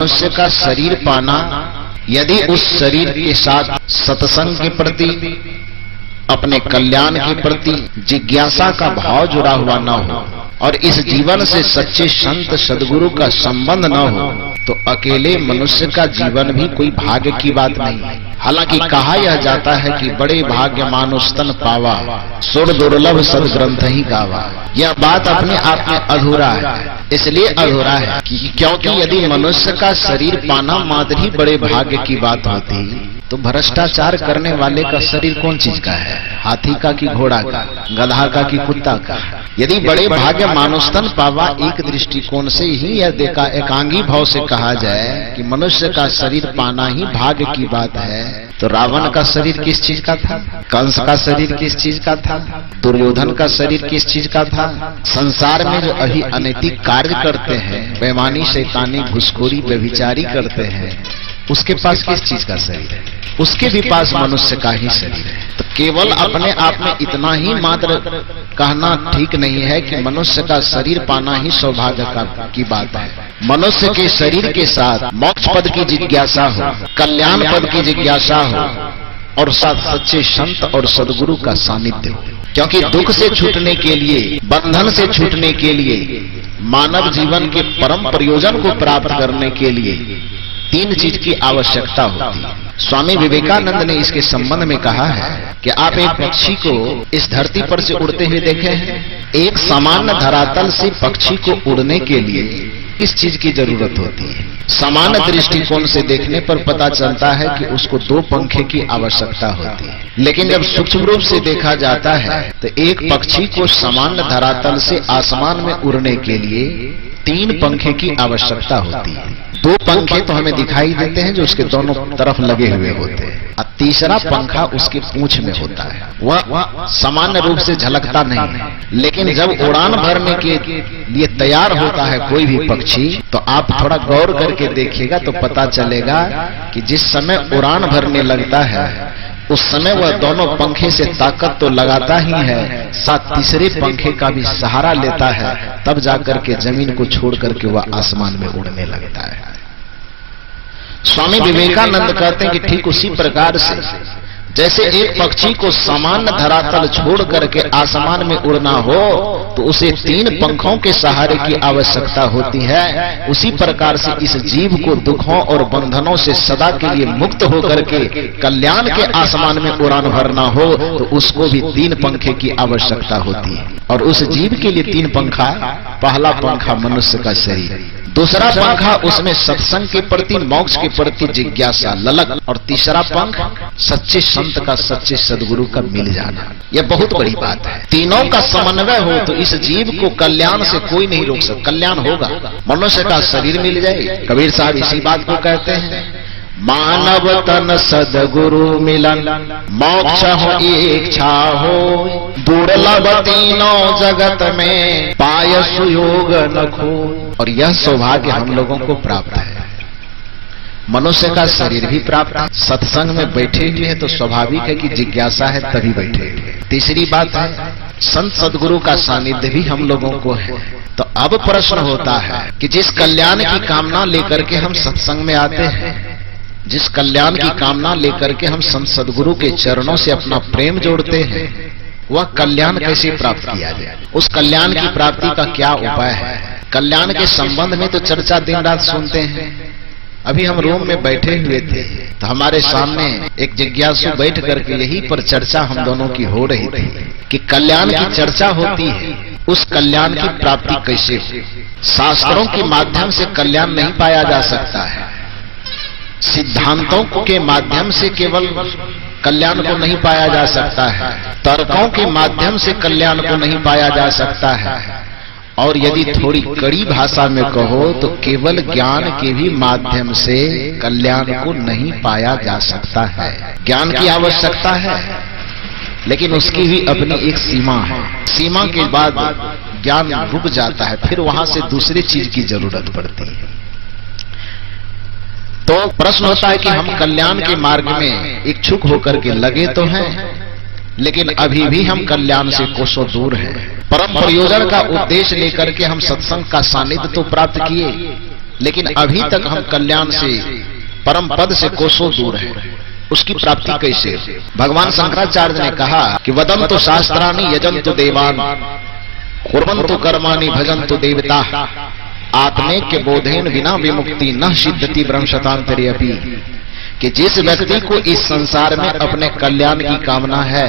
मनुष्य का शरीर पाना, यदि उस शरीर के साथ सत्संग के प्रति, अपने कल्याण के प्रति जिज्ञासा का भाव जुड़ा हुआ न हो और इस जीवन से सच्चे संत सदगुरु का संबंध न हो, तो अकेले मनुष्य का जीवन भी कोई भाग्य की बात नहीं है। हालांकि कहा यह जाता है कि बड़े भाग्य मानुष तन पावा, सुर दुर्लभ सदग्रंथ ही गावा। यह बात अपने आप में अधूरा है। इसलिए अधूरा है क्योंकि यदि मनुष्य का शरीर पाना मात्र ही बड़े भाग्य की बात होती, तो भ्रष्टाचार करने वाले का शरीर कौन चीज का है? हाथी का कि घोड़ा का, गधा का कि कुत्ता का? यदि बड़े भाग्य मानुस्तन पावा एक दृष्टिकोण से ही यह देखा, एकांगी भाव से कहा जाए कि मनुष्य का शरीर पाना ही भाग्य की बात है, तो रावण का शरीर किस चीज का था? कंस का शरीर किस चीज का था? दुर्योधन का शरीर किस चीज का था? संसार में जो अभी अनैतिक कार्य करते हैं, बेईमानी, शैतानी, घुसखोरी, व्यभिचारी करते हैं, उसके पास किस चीज का शरीर है? उसके भी पास मनुष्य का ही शरीर है। तो केवल अपने आप में इतना ही मात्र कहना ठीक नहीं है कि मनुष्य का शरीर पाना ही सौभाग्य की बात है। मनुष्य के शरीर के साथ मोक्ष पद की जिज्ञासा हो, कल्याण पद की जिज्ञासा हो और साथ सच्चे संत और सदगुरु का सानिध्य हो। क्योंकि दुख से छूटने के लिए, बंधन से छूटने के लिए, मानव जीवन के परम प्रयोजन को प्राप्त करने के लिए तीन चीज की आवश्यकता होती है। स्वामी विवेकानंद ने इसके संबंध में कहा है कि आप एक पक्षी को इस धरती पर से उड़ते हुए देखे हैं? एक सामान्य धरातल से पक्षी को उड़ने के लिए किस चीज की जरूरत होती है? सामान्य दृष्टिकोण से देखने पर पता चलता है कि उसको दो पंखे की आवश्यकता होती है, लेकिन जब सूक्ष्म रूप से देखा जाता है तो एक पक्षी को सामान्य धरातल से आसमान में उड़ने के लिए तीन पंखे की आवश्यकता होती है। दो पंखे तो हमें दिखाई देते हैं जो उसके दोनों तरफ लगे हुए होते हैं, और तीसरा पंखा उसके पूंछ में होता है। वह सामान्य रूप से झलकता नहीं है, लेकिन जब उड़ान भरने के लिए तैयार होता है कोई भी पक्षी, तो आप थोड़ा गौर करके देखिएगा तो पता चलेगा कि जिस समय उड़ान भरने लगता है उस समय वह दोनों पंखे से ताकत तो लगाता ही है, साथ तीसरे पंखे का भी सहारा लेता है, तब जाकर के जमीन को छोड़ करके वह आसमान में उड़ने लगता है। स्वामी विवेकानंद कहते हैं कि ठीक उसी प्रकार से जैसे एक पक्षी को सामान्य धरातल छोड़ करके आसमान में उड़ना हो तो उसे तीन पंखों के सहारे की आवश्यकता होती है, उसी प्रकार से इस जीव को दुखों और बंधनों से सदा के लिए मुक्त होकर के कल्याण के आसमान में उड़ान भरना हो तो उसको भी तीन पंखे की आवश्यकता होती है। और उस जीव के लिए तीन पंखा, पहला पंखा मनुष्य का शरीर, दूसरा पंखा उसमें सत्संग के प्रति, मोक्ष के प्रति जिज्ञासा, ललक, और तीसरा पंख सच्चे संत का, सच्चे सदगुरु का मिल जाना। यह बहुत बड़ी बात है। तीनों का समन्वय हो तो इस जीव को कल्याण से कोई नहीं रोक सकता। कल्याण होगा, मनुष्य का शरीर मिल जाए। कबीर साहब इसी बात को कहते हैं, मानव तन सदगुरु मिलन, मोक्ष हो इच्छा हो, दुर्लभ तीनों जगत में पाय सुयोग न खो। और यह सौभाग्य हम लोगों को प्राप्त है। मनुष्य का शरीर भी प्राप्त है, सत्संग में बैठे हुए हैं तो स्वाभाविक है कि जिज्ञासा है तभी बैठे हुए। तीसरी बात है, संत सदगुरु का सानिध्य भी हम लोगों को है। तो अब प्रश्न होता है कि जिस कल्याण की कामना लेकर के हम सत्संग में आते हैं, जिस कल्याण की कामना लेकर के हम संत सदगुरु के चरणों से अपना प्रेम जोड़ते हैं, वह कल्याण कैसे प्राप्त किया जाए? उस कल्याण की प्राप्ति का क्या उपाय है? कल्याण के संबंध में तो चर्चा दिन रात सुनते हैं। अभी हम रूम में बैठे हुए थे तो हमारे सामने एक जिज्ञासु बैठ करके यही पर चर्चा हम दोनों की हो रही थी कि कल्याण की चर्चा होती है, उस कल्याण की प्राप्ति कैसे हो? शास्त्रों के माध्यम से कल्याण नहीं पाया जा सकता है, सिद्धांतों के माध्यम से केवल कल्याण को नहीं पाया जा सकता है, तर्कों के माध्यम से कल्याण को नहीं पाया जा सकता है, और यदि थोड़ी कड़ी भाषा में कहो तो केवल ज्ञान के भी माध्यम से कल्याण को नहीं पाया जा सकता है। ज्ञान की आवश्यकता है, लेकिन उसकी भी अपनी एक सीमा है। सीमा के बाद ज्ञान रुक जाता है, फिर वहां से दूसरी चीज की जरूरत पड़ती है। तो प्रश्न होता है कि हम कल्याण के मार्ग में इच्छुक होकर के लगे तो हैं, लेकिन अभी भी हम कल्याण से कोसों दूर हैं। परम प्रयोजन का उद्देश्य लेकर के हम सत्संग का सानिध्य तो प्राप्त किए, लेकिन अभी तक हम कल्याण से, परम पद से कोसों दूर है। उसकी प्राप्ति कैसे? भगवान शंकराचार्य ने कहा कि वदन्तु शास्त्राणि यजन्तु देवान कुर्वन्तु कर्माणि भजन्तु देवता आत्मैक्य बोधेन विना विमुक्ति न सिद्धति ब्रह्मशतान्तरे अपि। कि जिस व्यक्ति को इस संसार में अपने कल्याण की कामना है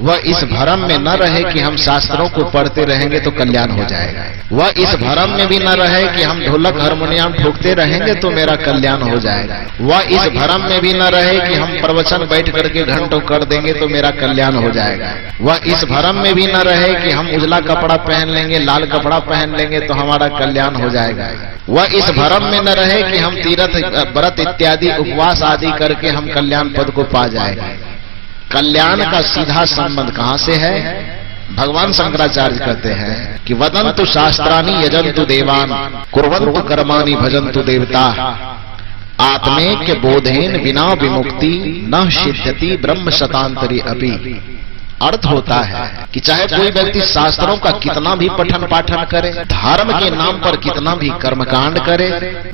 वह इस भ्रम में न रहे कि हम शास्त्रों को पढ़ते रहेंगे तो कल्याण हो जाएगा। वह इस भ्रम में भी न रहे कि हम ढोलक हारमोनियम ठोकते रहेंगे तो मेरा कल्याण हो जाएगा। वह इस भ्रम में भी न रहे कि हम प्रवचन बैठ करके घंटों कर देंगे तो मेरा कल्याण हो जाएगा। वह इस भ्रम में भी न रहे कि हम उजला कपड़ा पहन लेंगे, लाल कपड़ा पहन लेंगे तो हमारा कल्याण हो जाएगा। वह इस भ्रम में न रहे कि हम तीर्थ व्रत इत्यादि उपवास आदि करके हम कल्याण पद को पा जाएंगे। कल्याण का सीधा संबंध कहां से है? भगवान शंकराचार्य कहते हैं कि वदन्तु शास्त्राणि यजन्तु देवान कुर्वन्तु कर्माणि भजन्तु देवता आत्मैक्य बोधेन विना विमुक्ति न सिद्धति ब्रह्म शतान्तरे अपि। अर्थ होता है कि चाहे कोई व्यक्ति शास्त्रों का कितना भी पठन पाठन करे, धर्म के नाम पर कितना भी कर्मकांड करे,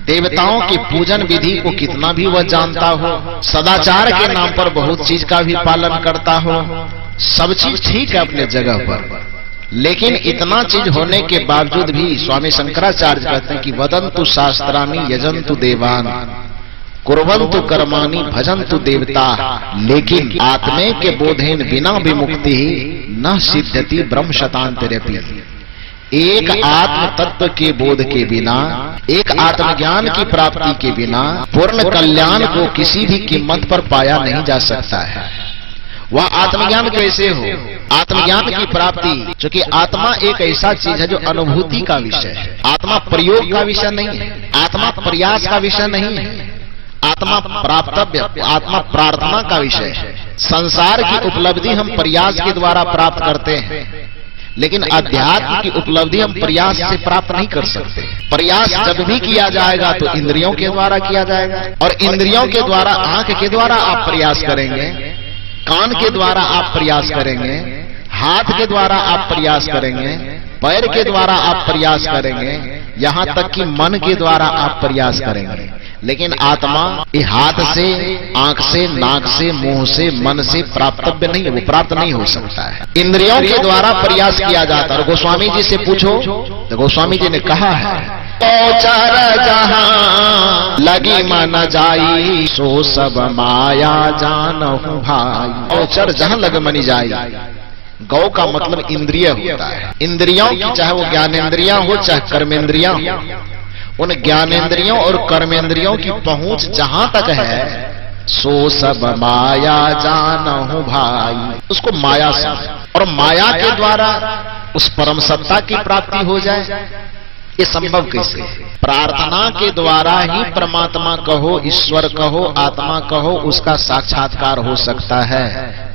देवताओं की पूजन विधि को कितना भी वह जानता हो, सदाचार के नाम पर बहुत चीज का भी पालन करता हो, सब चीज ठीक है अपने जगह पर, लेकिन इतना चीज होने के बावजूद भी स्वामी शंकराचार्य कहते हैं कि वदन्तु शास्त्राणि यजन्तु देवान कुर्वन्तु कर्माणि भजन्तु देवता, लेकिन आत्मैक्य बोधेन बिना विमुक्ति न सिद्धति ब्रह्म शतान्तरे अपि। एक आत्म तत्व के बोध के बिना, एक आत्मज्ञान की प्राप्ति के बिना पूर्ण कल्याण को किसी भी कीमत पर पाया नहीं जा सकता है। वह आत्मज्ञान कैसे हो? आत्मज्ञान की प्राप्ति, क्योंकि आत्मा एक ऐसा चीज है जो अनुभूति का विषय है। आत्मा प्रयोग का विषय नहीं है, आत्मा प्रयास का विषय नहीं है, आत्मा प्राप्तव्य, आत्मा प्रार्थना का विषय है। संसार की उपलब्धि हम प्रयास के द्वारा प्राप्त करते हैं, लेकिन अध्यात्म की उपलब्धि हम प्रयास से प्राप्त नहीं कर सकते। प्रयास जब भी किया जाएगा तो इंद्रियों के द्वारा किया जाएगा, और इंद्रियों के द्वारा, आंख के द्वारा आप प्रयास करेंगे, कान के द्वारा आप प्रयास करेंगे, हाथ के द्वारा आप प्रयास करेंगे, पैर के द्वारा आप प्रयास करेंगे, यहां तक कि मन के द्वारा आप प्रयास करेंगे। लेकिन आत्मा ये हाथ से, आंख से, नाक से, मुंह से, मन से प्राप्तव्य नहीं, वो प्राप्त नहीं हो सकता है। इंद्रियों के द्वारा प्रयास किया जाता है। और गोस्वामी जी से पूछो तो गोस्वामी जी ने कहा है, औचर जहां लगी मन जाई सो सब माया जानहु भाई। औचर जहां लग मनी जाई, गौ का मतलब इंद्रिय होता है। इंद्रियों की, चाहे वो ज्ञानेन्द्रियां हो चाहे कर्मेंद्रियां हो, उन ज्ञानेन्द्रियों और कर्मेंद्रियों की पहुंच जहां तक है सो सब माया जानहु भाई, उसको माया समझ। और माया के द्वारा उस परम सत्ता की प्राप्ति हो जाए, ये संभव कैसे? प्रार्थना के द्वारा ही परमात्मा कहो, ईश्वर कहो, आत्मा कहो, उसका साक्षात्कार हो सकता है,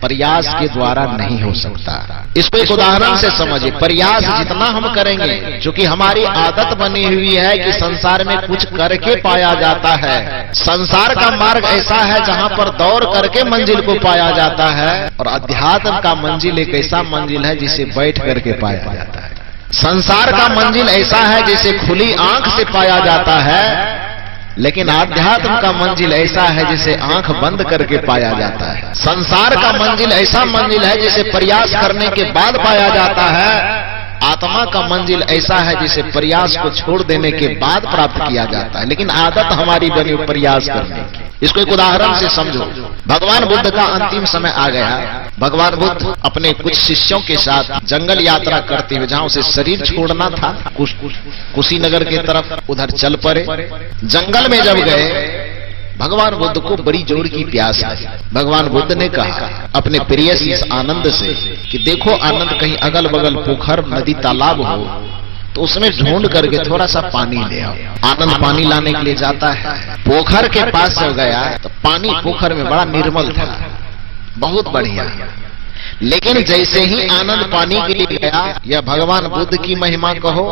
प्रयास के द्वारा नहीं हो सकता। इसको एक उदाहरण से समझिए। प्रयास जितना हम करेंगे, क्योंकि हमारी आदत बनी हुई है कि संसार में कुछ करके पाया जाता है। संसार का मार्ग ऐसा है जहां पर दौड़ करके मंजिल को पाया जाता है, और अध्यात्म का मंजिल एक ऐसा मंजिल है जिसे बैठ करके पाया जाता है। संसार का मंजिल ऐसा है जिसे खुली आंख से पाया जाता है, लेकिन आध्यात्म का मंजिल ऐसा है जिसे आंख बंद करके पाया जाता है। संसार का मंजिल ऐसा मंजिल है जिसे प्रयास करने के बाद पाया जाता है। आत्मा का मंजिल ऐसा है जिसे प्रयास को छोड़ देने के बाद प्राप्त किया जाता है, लेकिन आदत हमारी बनी प्रयास करने की। इसको एक उदाहरण से समझो। भगवान बुद्ध का अंतिम समय आ गया। भगवान बुद्ध अपने कुछ शिष्यों के साथ जंगल यात्रा करते हुए, जहां उसे शरीर छोड़ना था कुशीनगर की तरफ, उधर चल पड़े। जंगल में जब गए, भगवान बुद्ध को बड़ी जोर की प्यास आई। भगवान बुद्ध ने कहा अपने प्रियसी इस आनंद से कि देखो आनंद, कहीं अगल बगल पोखर, नदी, तालाब हो तो उसमें ढूंढ करके थोड़ा सा पानी ले आओ। आनंद पानी लाने के लिए जाता है। पोखर के पास जब गया तो पानी पोखर में बड़ा निर्मल था, बहुत बढ़िया। लेकिन जैसे ही आनंद पानी के लिए गया, यह भगवान बुद्ध की महिमा कहो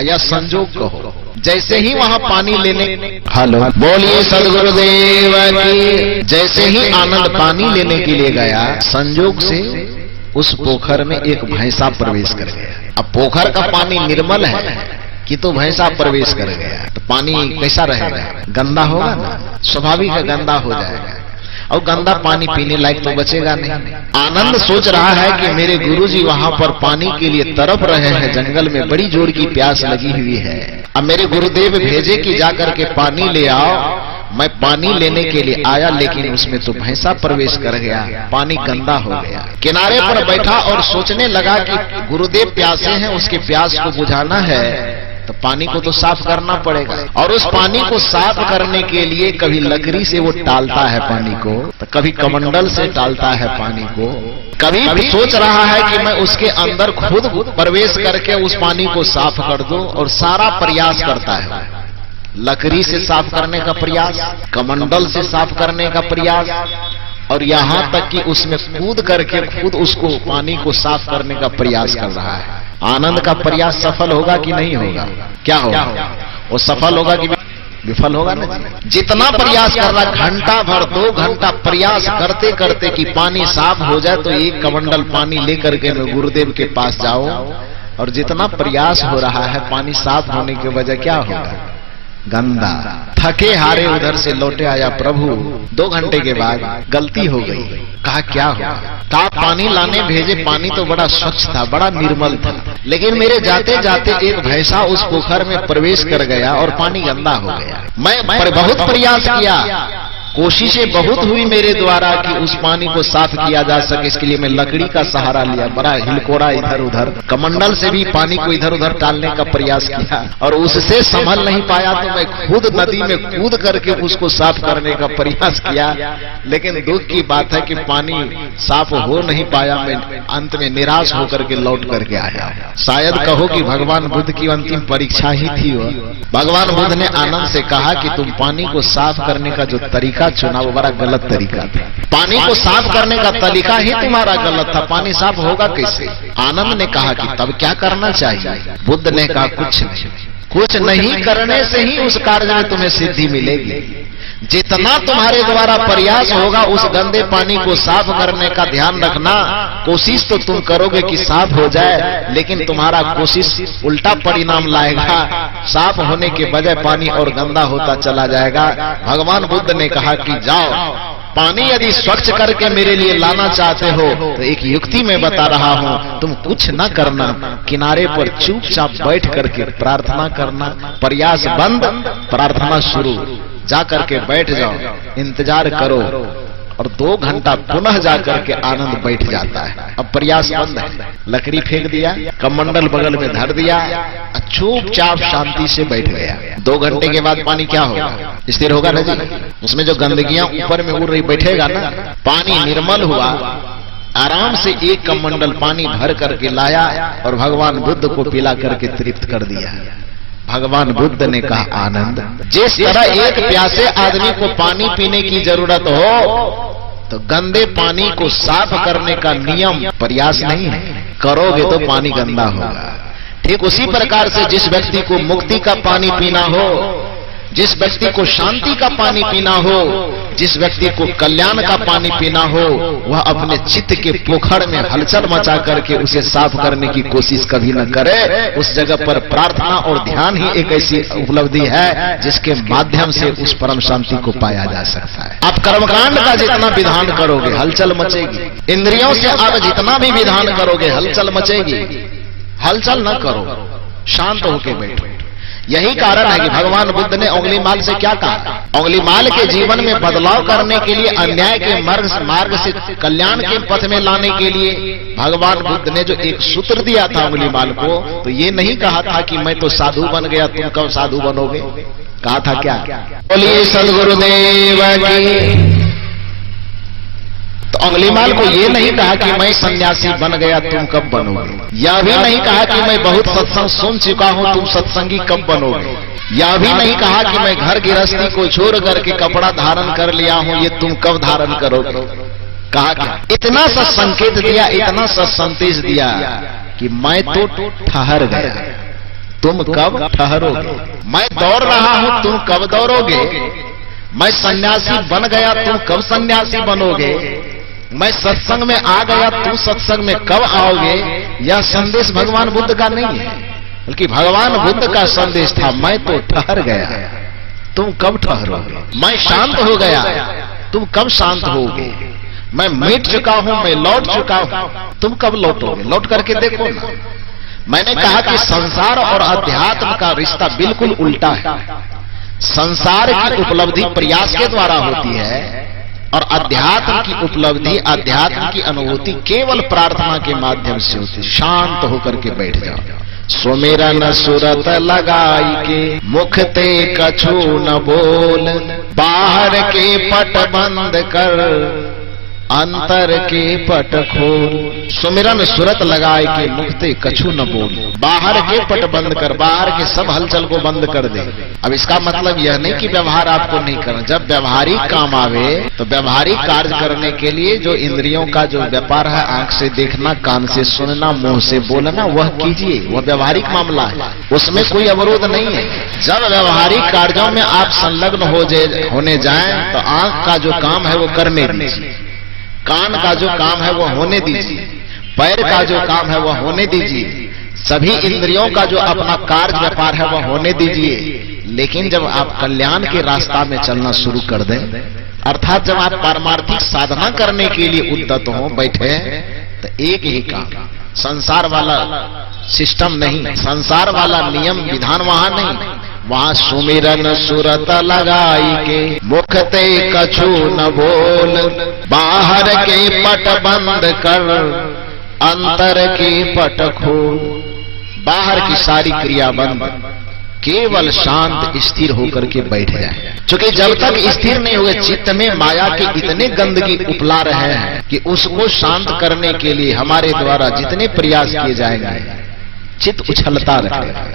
या संजोग कहो, जैसे ही वहां पानी लेने, हेलो बोलिए सदगुरुदेव की, जैसे ही आनंद पानी लेने के लिए गया, संजोग से उस पोखर में एक भैंसा प्रवेश कर गया। अब पोखर का पानी निर्मल है, कि तो भैंसा प्रवेश कर गया, तो पानी कैसा रहेगा? गंदा होगा ना, स्वाभाविक है गंदा हो जाएगा, और गंदा पानी पीने लायक तो बचेगा नहीं। आनंद सोच रहा है कि मेरे गुरुजी वहां पर पानी के लिए तड़प रहे हैं, जंगल में बड़ी जोर की प्यास लगी हुई है। अब मेरे गुरुदेव भेजे कि जाकर के पानी ले आओ। मैं पानी लेने के लिए आया, लेकिन उसमें तो भैंसा प्रवेश कर गया, पानी गंदा हो गया। किनारे पर बैठा और सोचने लगा कि गुरुदेव प्यासे हैं, उसके प्यास को बुझाना है तो पानी को तो साफ करना पड़ेगा। और उस पानी को साफ करने के लिए कभी लकड़ी से वो टालता है पानी को, तो कभी कमंडल से टालता है पानी को, कभी सोच रहा है कि मैं उसके अंदर खुद प्रवेश करके उस पानी को साफ कर दूं, और सारा प्रयास करता है। लकड़ी से साफ करने का प्रयास, कमंडल से साफ करने का प्रयास, और यहाँ तक कि उसमें कूद करके खुद उसको पानी को साफ करने का प्रयास कर रहा है। आनंद का प्रयास सफल होगा कि नहीं होगा? क्या होगा? वो सफल होगा कि विफल होगा ना? जितना प्रयास कर रहा, घंटा भर 2 घंटा प्रयास करते करते कि पानी साफ हो जाए, तो एक कमंडल पानी लेकर के मैं गुरुदेव के पास जाऊं, और जितना प्रयास हो रहा है पानी साफ होने के वजह क्या होगा? गंदा। थके हारे उधर से लौटे आया प्रभु, 2 घंटे के बाद गलती हो गई। कहा क्या हुआ? कहा पानी लाने भेजे, पानी तो बड़ा स्वच्छ था, बड़ा निर्मल था, लेकिन मेरे जाते जाते एक भैंसा उस पोखर में प्रवेश कर गया और पानी गंदा हो गया। मैं बहुत प्रयास किया, कोशिशें बहुत हुई मेरे द्वारा कि उस पानी को साफ किया जा सके। इसके लिए मैं लकड़ी का सहारा लिया, बड़ा हिलकोड़ा इधर उधर, कमंडल से भी पानी को इधर उधर टालने का प्रयास किया, और उससे संभल नहीं पाया तो मैं खुद नदी में कूद करके उसको साफ करने का प्रयास किया। लेकिन दुख की बात है कि पानी साफ हो नहीं पाया। मैं अंत में निराश होकर के लौट करके आया। शायद कहो कि भगवान बुद्ध की अंतिम परीक्षा ही थी वह। भगवान बुद्ध ने आनंद से कहा कि तुम पानी को साफ करने का जो तरीका चुना वो बड़ा गलत तरीका था। पानी को साफ करने का तरीका ही तुम्हारा गलत था, पानी साफ होगा कैसे? आनंद ने कहा कि तब क्या करना चाहिए? बुद्ध ने कहा कुछ नहीं करने से ही उस कार्य में तुम्हें सिद्धि मिलेगी। जितना तुम्हारे द्वारा प्रयास होगा उस गंदे पानी को साफ करने का ध्यान रखना। कोशिश तो तुम करोगे कि साफ हो जाए, लेकिन तुम्हारा कोशिश उल्टा परिणाम लाएगा। साफ होने के बजाय पानी और गंदा होता चला जाएगा। भगवान बुद्ध ने कहा कि जाओ, पानी यदि स्वच्छ करके मेरे लिए लाना चाहते हो तो एक युक्ति मैं बता रहा हूँ, तुम कुछ न करना, किनारे पर चुपचाप बैठ करके प्रार्थना करना। प्रयास बंद, प्रार्थना शुरू। जा करके बैठ जाओ, इंतजार करो, और 2 घंटा पुनः जा करके आनंद बैठ जाता है। अब प्रयास बंद है, लकड़ी फेंक दिया, कमंडल बगल में धर दिया, चुपचाप शांति से बैठ गया। 2 घंटे के बाद पानी क्या होगा? स्थिर होगा ना जी? उसमें जो गंदगियां ऊपर में उड़ रही बैठेगा ना। पानी निर्मल हुआ, आराम से एक कमंडल पानी भर करके लाया और भगवान बुद्ध को पिला करके तृप्त कर दिया। भगवान बुद्ध ने कहा, आनंद, जिस तरह एक प्यासे आदमी को पानी पीने की जरूरत हो, तो गंदे पानी को साफ करने का नियम प्रयास नहीं है, करोगे तो पानी गंदा होगा। ठीक उसी प्रकार से जिस व्यक्ति को मुक्ति का पानी पीना हो, जिस व्यक्ति को शांति का पानी पीना हो, जिस व्यक्ति को कल्याण का पानी पीना हो, वह अपने चित्त के पोखर में हलचल मचा करके उसे साफ करने की कोशिश कभी न करे। उस जगह पर प्रार्थना और ध्यान ही एक ऐसी उपलब्धि है जिसके माध्यम से उस परम शांति को पाया जा सकता है। आप कर्मकांड का जितना विधान करोगे हलचल मचेगी, इंद्रियों से आप जितना भी विधान करोगे हलचल मचेगी। हलचल न करो, शांत होकर बैठो। यही कारण है कि भगवान बुद्ध ने उंगलीमाल से क्या कहा? उंगलीमाल के जीवन में बदलाव करने के लिए, अन्याय के मार्ग से कल्याण के पथ में लाने के लिए भगवान बुद्ध ने जो एक सूत्र दिया था उंगलीमाल को, तो ये नहीं कहा था कि मैं तो साधु बन गया, तुम कब साधु बनोगे। कहा था क्या? बोलिए सद्गुरुदेव की। तो उंगलीमाल को ये नहीं कहा कि मैं सन्यासी बन गया, तुम कब बनोगे। यह भी नहीं कहा कि मैं बहुत सत्संग सुन चुका हूं, तुम सत्संगी कब बनोगे। यह भी नहीं कहा कि मैं घर गृहस्थी को छोड़ करके कपड़ा धारण कर लिया हूं, ये तुम कब धारण करोगे। कहा क्या? इतना सा संकेत दिया, इतना सा संदेश दिया कि मैं तो ठहर गया, तुम कब ठहरोगे। मैं दौड़ रहा हूं, तुम कब दौड़ोगे। मैं सन्यासी बन गया, तुम कब सन्यासी बनोगे। मैं सत्संग में आ गया, तुम सत्संग में कब आओगे। यह संदेश भगवान बुद्ध का नहीं है। बल्कि भगवान बुद्ध का संदेश था, मैं तो ठहर गया, तुम कब ठहरोगे? मैं शांत हो गया, तुम कब शांत होगे? मैं मिट चुका हूं, मैं लौट चुका हूं, तुम कब लौटोगे? लौट करके देखो ना। मैंने कहा कि संसार और अध्यात्म का रिश्ता बिल्कुल उल्टा है। संसार की उपलब्धि प्रयास के द्वारा होती है और अध्यात्म की उपलब्धि, अध्यात्म की अनुभूति केवल प्रार्थना के माध्यम से होती है। शांत होकर के बैठ जाओ। सुमिरन सुरत लगाई के, मुख ते कछु न बोल, बाहर के पट बंद कर, अंतर के पट खोल। सुमिरन सुरत लगाए के, मुख ते कछु न बोल, बाहर के पट बंद कर, बाहर के सब हलचल को बंद कर दे। अब इसका मतलब यह नहीं कि व्यवहार आपको नहीं करना। जब व्यवहारिक काम आवे तो व्यवहारिक कार्य करने के लिए जो इंद्रियों का जो व्यापार है, आंख से देखना, कान से सुनना, मुंह से बोलना, वह कीजिए। वह व्यवहारिक मामला है, उसमें कोई अवरोध नहीं है। जब व्यवहारिक कार्यों में आप संलग्न होने जाएं तो आंख का जो काम है वो करने दीजिए, कान का जो काम है वो होने दीजिए, पैर का जो काम है वो होने दीजिए, सभी इंद्रियों का जो अपना कार्य व्यापार है वो होने दीजिए। लेकिन जब आप कल्याण के रास्ता में चलना शुरू कर दें, अर्थात जब आप पारमार्थिक साधना करने के लिए उद्यत हो बैठे, तो एक ही काम, संसार वाला सिस्टम नहीं, संसार वाला नियम विधान वहां नहीं। वहां सुमिरन सुरत लगाई के, मुख ते कछु न बोल, बाहर के पट बंद कर, अंतर के पट खोल। बाहर की सारी क्रिया बंद, केवल शांत स्थिर होकर के बैठ जाए। क्योंकि जब तक स्थिर नहीं हुए, चित्त में माया के इतने गंदगी उपला रहे हैं कि उसको शांत करने के लिए हमारे द्वारा जितने प्रयास किए जाएंगे, चित्त उछलता रहेगा।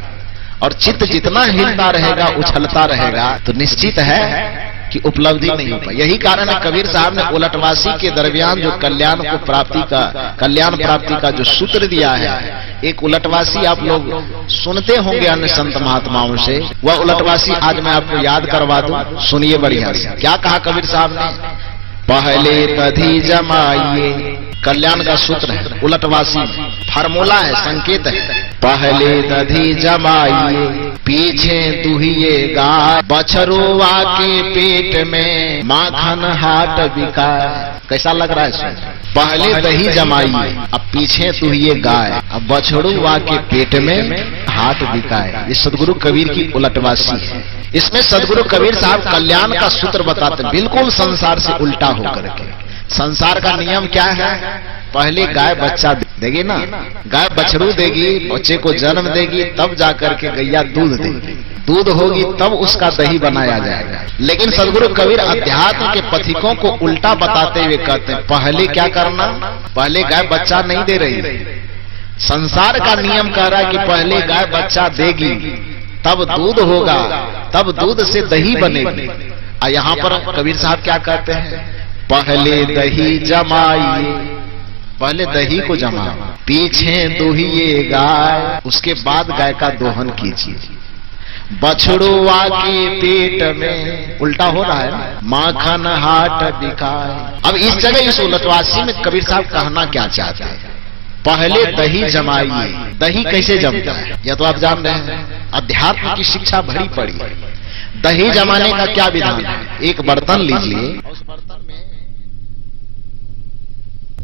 और चित्त जितना हिलता रहेगा, उछलता रहेगा, तो निश्चित है कि उपलब्धि नहीं हो पाई। यही कारण है कबीर साहब ने उलटवासी के दरमियान जो कल्याण प्राप्ति का जो सूत्र दिया है, एक उलटवासी आप लोग सुनते होंगे अन्य संत महात्माओं से, वह उलटवासी आज मैं आपको याद करवा दूं, सुनिए बढ़िया से। क्या कहा कबीर साहब ने? पहले तधी जमाइए, कल्याण का सूत्र है, उलटवासी फार्मूला है, संकेत है। पहले दधी जमाइए, पीछे दुहिए गाय, बछरुआ के पेट में माखन हाट बिकाए। कैसा लग रहा है सुन? पहले दही जमाइए, अब पीछे दुहिए गाय, अब बछरुआ के पेट में हाट बिकाए। ये सदगुरु कबीर की उलटवासी है। इसमें सदगुरु कबीर साहब कल्याण का सूत्र बताते, बिल्कुल संसार से उल्टा होकर के। संसार का नियम क्या है? पहले गाय बच्चा देगी ना, गाय बछरू देगी, बच्चे को जन्म देगी, तब जाकर के गैया दूध देगी, दूध होगी तब उसका दही बनाया जाएगा। लेकिन सदगुरु कबीर अध्यात्म के पथिकों को उल्टा बताते हुए कहते हैं, पहले क्या करना? पहले गाय बच्चा नहीं दे रही, संसार का नियम कह रहा है कि पहले गाय बच्चा देगी, तब दूध होगा, तब दूध से दही बनेगी। और यहाँ पर कबीर साहब क्या कहते हैं? पहले दही जमाइए, पहले दही को जमा, पीछे दुहिए गाय, उसके बाद गाय का दोहन कीजिए। बछड़ुआ के पेट में, उल्टा हो रहा है, माखन हाट बिकाए। अब इस जगह इस उलटवासी में कबीर साहब कहना क्या चाहते हैं? पहले दही जमाइए। दही कैसे जमता है यह तो आप जान रहे हैं, अध्यात्म की शिक्षा भरी पड़ी है। दही जमाने का क्या विधान है? एक बर्तन लीजिए,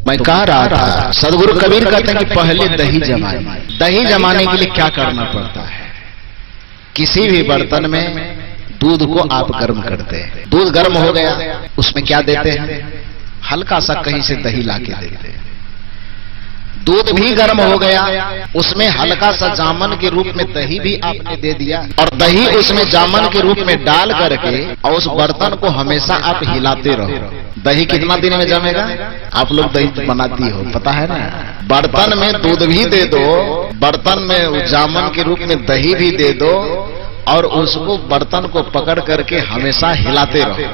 मैं कह रहा था सदगुरु कबीर कहते हैं कि पहले दही जमाइए। दही जमाने के लिए क्या करना पड़ता है? किसी भी बर्तन में दूध को आप गर्म करते हैं, दूध गर्म हो गया, उसमें क्या देते हैं? हल्का सा कहीं से दही लाके देते हैं। दूध भी गर्म हो गया, उसमें हल्का सा जामन के रूप में दही भी आपने दे दिया, और दही उसमें जामन के रूप में डाल करके और उस बर्तन को हमेशा आप हिलाते रहो। दही कितना दिन में जमेगा? आप लोग दही बनाती हो, पता है ना। बर्तन में दूध भी दे दो, बर्तन में जामन के रूप में दही भी दे दो, और उसको बर्तन को पकड़ करके हमेशा हिलाते रहो।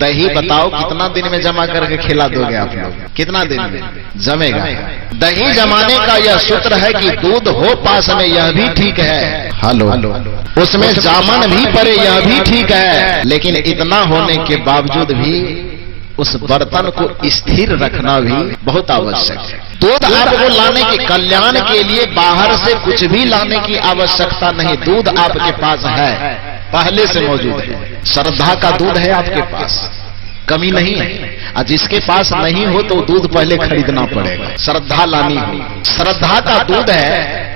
दही बताओ कितना दिन में जमा करके खिला दोगे आप लोग? कितना दिन में जमेगा? दही जमाने का यह सूत्र है कि दूध हो पास में, यह भी ठीक है, हेलो, उसमें जामन भी पड़े, यह भी ठीक है, लेकिन इतना होने के बावजूद भी उस बर्तन को स्थिर रखना भी बहुत आवश्यक है। दूध आपको लाने के कल्याण के लिए बाहर से कुछ भी लाने की आवश्यकता नहीं। दूध आपके पास है, पहले से मौजूद है। श्रद्धा का दूध है आपके पास, कमी नहीं है। और जिसके पास नहीं हो तो दूध पहले खरीदना पड़ेगा, श्रद्धा लानी हो। श्रद्धा का दूध है,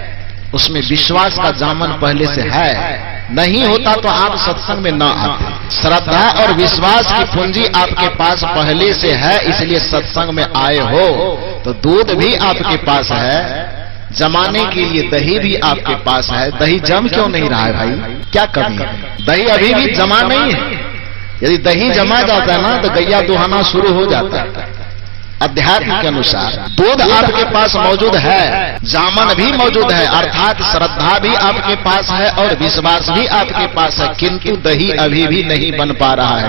उसमें विश्वास का जामन पहले से है। नहीं होता तो आप सत्संग में ना आते। श्रद्धा और विश्वास की पूंजी आपके पास पहले से है, इसलिए सत्संग में आए हो। तो दूध भी आपके पास है, जमाने के लिए दही भी आपके पास है। दही जम क्यों नहीं रहा है भाई, क्या कमी है? दही अभी भी जमा नहीं है। यदि दही जमा जाता है ना तो गैया दुहाना शुरू हो जाता है। अध्यात्म के अनुसार दूध आपके पास मौजूद है, जामन भी मौजूद है, अर्थात श्रद्धा भी आपके पास है और विश्वास भी आपके पास है, किंतु दही अभी भी नहीं बन पा रहा है।